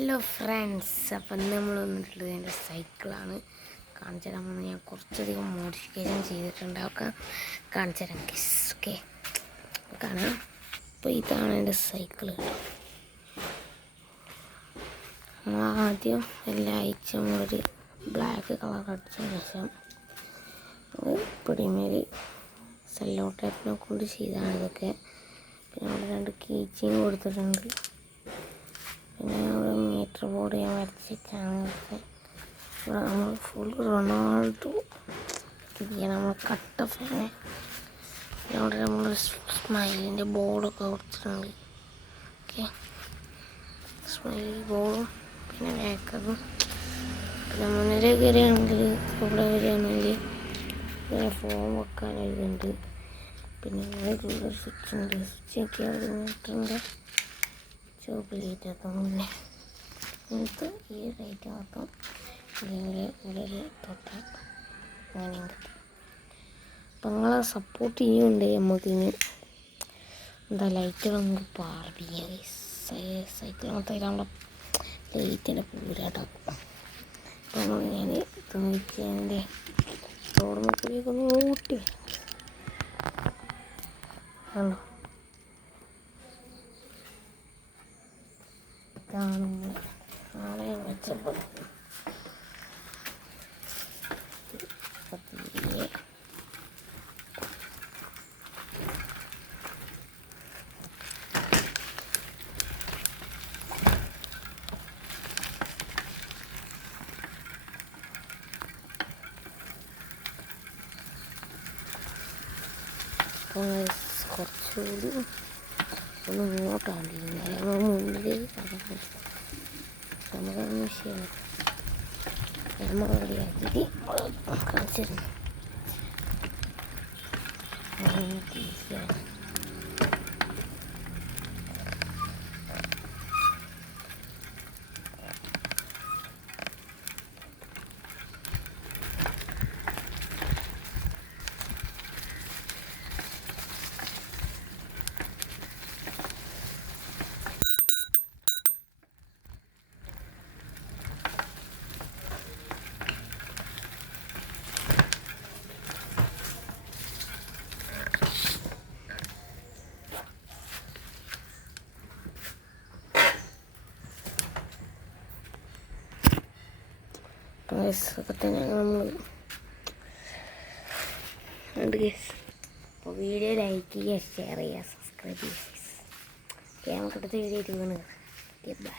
Hello friends, അപ്പം ഇന്ന് നമ്മൾ വന്നിട്ടുള്ളത് എൻ്റെ സൈക്കിളാണ് കാണിച്ചു തരാൻ പോകുന്നത്. ഞാൻ കുറച്ചധികം മോഡിഫിക്കേഷൻ ചെയ്തിട്ടുണ്ട്, അതൊക്കെ കാണിച്ചു തരാം. ഓക്കെ, കാണാം. അപ്പോൾ ഇതാണ് എൻ്റെ സൈക്കിൾ. ആദ്യം എല്ലാ അയച്ചും ഒരു ബ്ലാക്ക് കളർ അടിച്ച ശേഷം പിടിമേൽ സെല്ലോ ടൈപ്പിനെ കൊണ്ട് ചെയ്താണ് ഇതൊക്കെ. പിന്നെ അവിടെ 2 കീച്ചിങ് കൊടുത്തിട്ടുണ്ട്. പിന്നെ അവിടെ മീറ്റർ ബോർഡ് ഞാൻ വരച്ചിട്ടാണ് ഇതൊക്കെ. ഇവിടെ നമ്മൾ ഫുൾ റൊണാൾഡോ നമ്മൾ കട്ട ഫാന്. പിന്നെ അവിടെ നമ്മൾ സ്മൈലിൻ്റെ ബോർഡൊക്കെ കൊടുത്തിട്ടുണ്ട്. ഓക്കെ, സ്മൈലി ബോർഡും പിന്നെ വേക്കതും. പിന്നെ മുന്നിലേക്ക് വരികയാണെങ്കിൽ ഇവിടെ വരികയാണെങ്കിൽ ഇങ്ങനെ ഫോൺ വെക്കാൻ ഇതുണ്ട്. പിന്നെ ഇവിടെ സ്വിച്ച് ഉണ്ട്. സ്വിച്ചൊക്കെ അവിടെ മീറ്ററിൻ്റെ ചോപ്പ് ലൈറ്റാക്കുന്നില്ലേ, എന്നിട്ട് ഈ ലൈറ്റ് മാത്രം ഇതേപോലെ ഇവിടെ തൊട്ടാൽ അങ്ങനെ കിട്ടും. അപ്പം നിങ്ങളെ സപ്പോർട്ട് ചെയ്യുന്നുണ്ട്. നമുക്കിനി എന്താ ലൈറ്റുകളൊന്നും പാർപ്പിക്കുക. സൈക്കിൾ മൊത്തം നമ്മളെ ലൈറ്റിൻ്റെ പൂരാട്ടാക്കും. അപ്പം ഞാൻ തോന്നിച്ചതിൻ്റെ റോഡ് കൂടിയൊക്കെ ഒന്ന് ഓട്ടി ആണോ കാണുമ്പോൾ ആളെ വെച്ചപ്പോൾ പതിയെ കുറച്ചുകൂടി ഒന്ന് ഇങ്ങോട്ടാണ്ടിരുന്നത് നമ്മൾ മുന്നിലേക്ക് കടന്നു. നമുക്കതൊന്നും വിഷയമില്ല. നമ്മൾ റെഡിയാക്കിയിട്ട് കാണിച്ചിരുന്നു. ഈസിയാണ്. ഒക്കെ തന്നെ നമ്മൾ ഉണ്ട് ഗൈസ്. അപ്പോൾ വീഡിയോ ലൈക്ക് ചെയ്യുക, ഷെയർ ചെയ്യുക, സബ്സ്ക്രൈബ് ചെയ്യുക. നമുക്കടുത്ത വീഡിയോ ആയിട്ട് വീണ്. ബൈ.